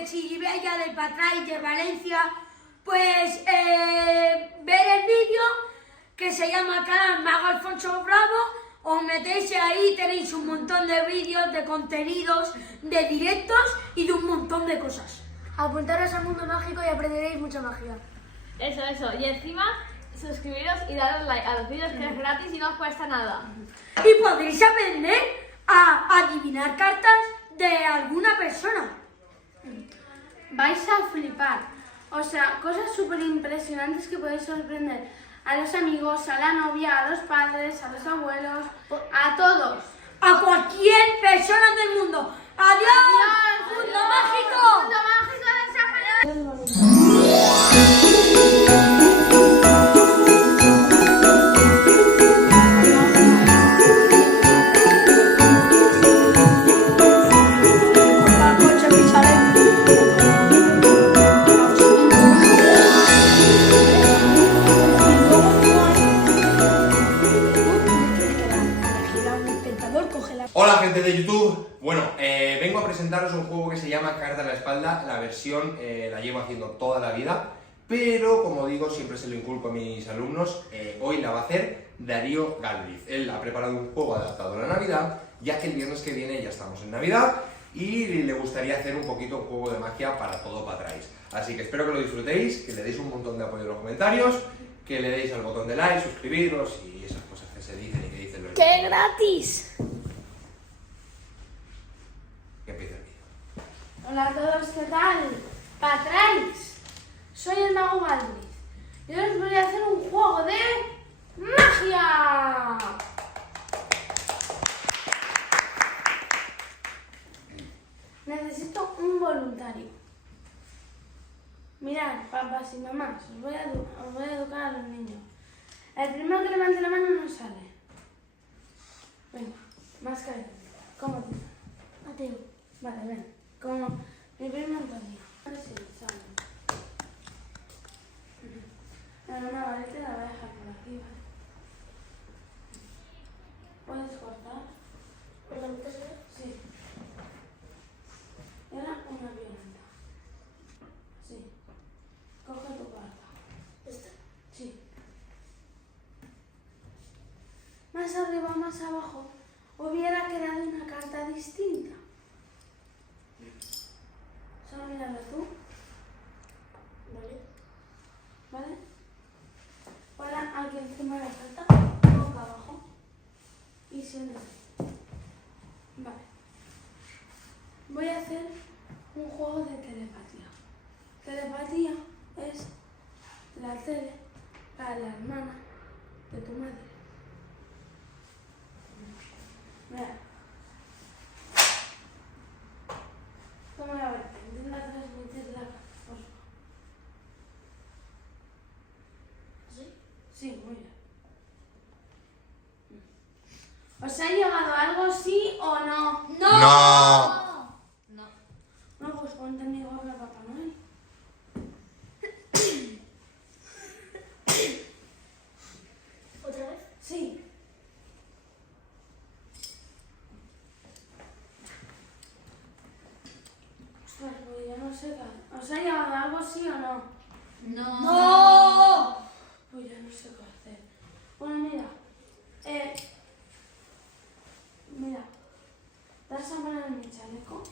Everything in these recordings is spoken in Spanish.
de Chiribella, de Patray, de Valencia, pues ver el vídeo que se llama Canal Mago Alfonso Bravo. Os metéis ahí, tenéis un montón de vídeos, de contenidos, de directos y de un montón de cosas. Apuntaros al mundo mágico y aprenderéis mucha magia. Eso. Y encima, suscribiros y daros like a los vídeos que es gratis y no os cuesta nada. Y podréis aprender a adivinar cartas de alguna persona. Vais a flipar. O sea, cosas súper impresionantes que podéis sorprender a los amigos, a la novia, a los padres, a los abuelos, a todos. A cualquier persona del mundo. ¡Adiós! ¡Mundo mágico! ¡Mundo mágico de San Hola gente de YouTube, bueno, vengo a presentaros un juego que se llama Carta a la Espalda. La versión la llevo haciendo toda la vida, pero como digo, siempre se lo inculco a mis alumnos. Hoy la va a hacer Darío Galbriz. Él ha preparado un juego adaptado a la Navidad, ya que el viernes que viene ya estamos en Navidad y le gustaría hacer un poquito un juego de magia para todo Patrais. Así que espero que lo disfrutéis, que le deis un montón de apoyo en los comentarios, que le deis al botón de like, suscribiros y esas cosas que se dicen y que dicen los ¡Qué gratis! que empiece el vídeo. Hola a todos, ¿qué tal? Patrais, soy el mago Galbriz y hoy os voy a hacer un juego de magia. Necesito un voluntario. Mirad, papás y mamás, os voy a educar a los niños. El primero que levante la mano no sale. Venga, más que ¿cómo te llamas? Mateo. Vale, ven. Como mi primo Antonio. Sí, sale. Una varita la voy a dejar por aquí, ¿vale? ¿Puedes cortar? Sí. Y ahora una violenta. Sí. Coge tu carta. ¿Esta? Sí. Más arriba, más abajo, hubiera quedado una carta distinta. Solo mírala tú. ¿Vale? Ahora aquí encima de la carta, boca abajo. Y siempre. Vale. Voy a hacer un juego de telepatía. Telepatía es la tele para la hermana de tu madre. Mira. Toma la varita, intenta transmitir la carta, por favor. ¿Sí? Sí, muy bien. ¿Os ha llegado algo, sí o no? ¡No! No, pues ponte mi gorra, Papá Noel. ¿Otra vez? Sí. Ostras, pues ya no sé qué. ¿Os ha llegado algo, sí o no? ¡No! Pues ya no sé qué hacer. Bueno, mira. Mira. ¿Te vas a poner mi chaleco?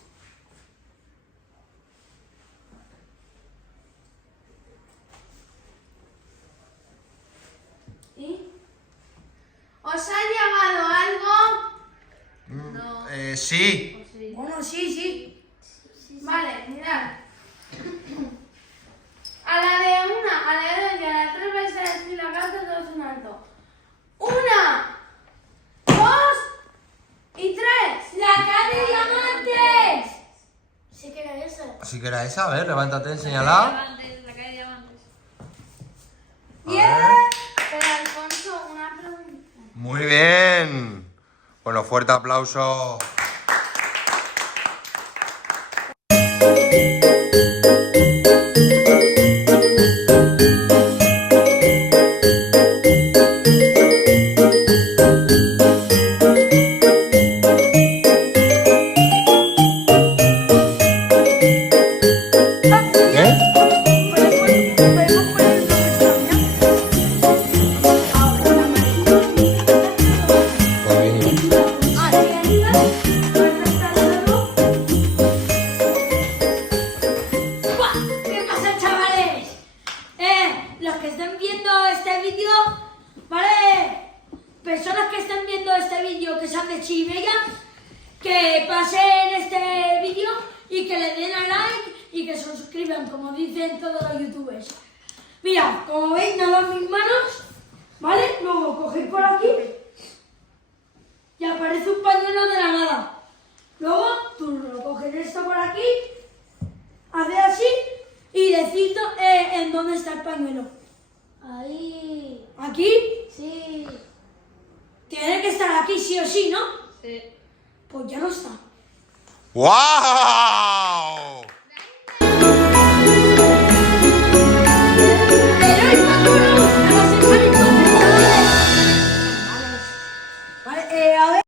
¿Y? ¿Os ha llegado algo? Sí. Bueno, sí. Vale, mirad. A la de una, a la de dos y a la de tres vais a decir la carta todos en alto. ¡Una! ¡Dos! ¡Y tres! ¡La cara de diamantes! Sí que era esa. Así que era esa, a ver, levántate, enséñala. La calle de diamantes. A ver. Pero Alfonso, una pregunta. Muy bien. Bueno, fuerte aplauso. y que le den a like y que se suscriban, como dicen todos los youtubers. Mira, como veis, nada en mis manos, ¿vale? Luego cogéis por aquí y aparece un pañuelo de la nada. Luego tú lo coges esto por aquí, haces así y decís en dónde está el pañuelo. Ahí. ¿Aquí? Sí. Tiene que estar aquí sí o sí, ¿no? Sí. Pues ya no está. ¡Guau!